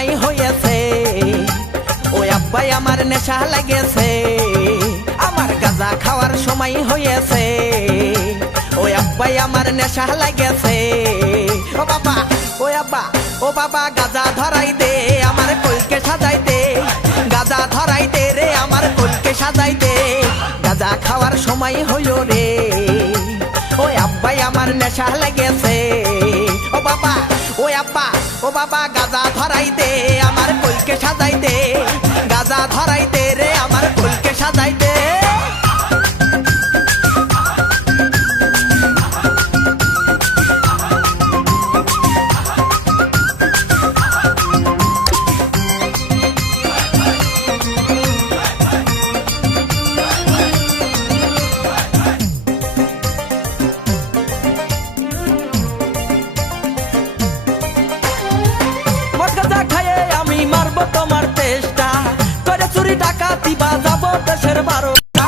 সময় হয়েছে, ওই আব্বাই আমার নেশা লেগেছে। আমার গাঁজা খাওয়ার সময় হয়েছে, ওই আব্বাই আমার নেশা লেগেছে। ও বাবা, ও আব্বা, ও বাবা গাঁজা ধরাই দে, আমার কলকে সাজাই দে। গাঁজা ধরাই দে রে, আমার কলকে সাজাই দে। গাঁজা খাওয়ার সময় হইল রে, ওই আব্বাই আমার নেশা লেগেছে। ও বাবা, ও আব্বা, ও বাবা গাঁজা ধরাই দে, আমার কলকে সাজাই দে। গাঁজা ধরাই দে রে, আমার কলকে সাজাই দে। গাঁজা খাইয়ে আমি মারবো তোমার চেষ্টা করে, চুরি ডাকাতি বাজাবো দেশের 12টা।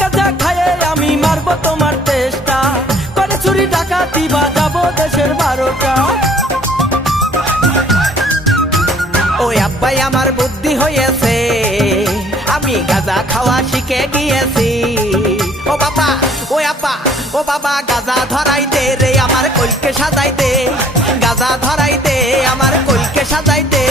গাঁজা খাইয়ে আমি মারবো তোমার চেষ্টা করে, চুরি ডাকাতি বাজাবো দেশের 12টা। ওই আব্বাই আমার বুদ্ধি হয়েছে, আমি গাঁজা খাওয়া শিখে গিয়েছি। ও বাবা, ও আব্বা, ও বাবা গাঁজা ধরাই দে রে, আমার কলকে সাজাই দে। গাঁজা ধরাই দে, আমার কলকে সাজাই দে।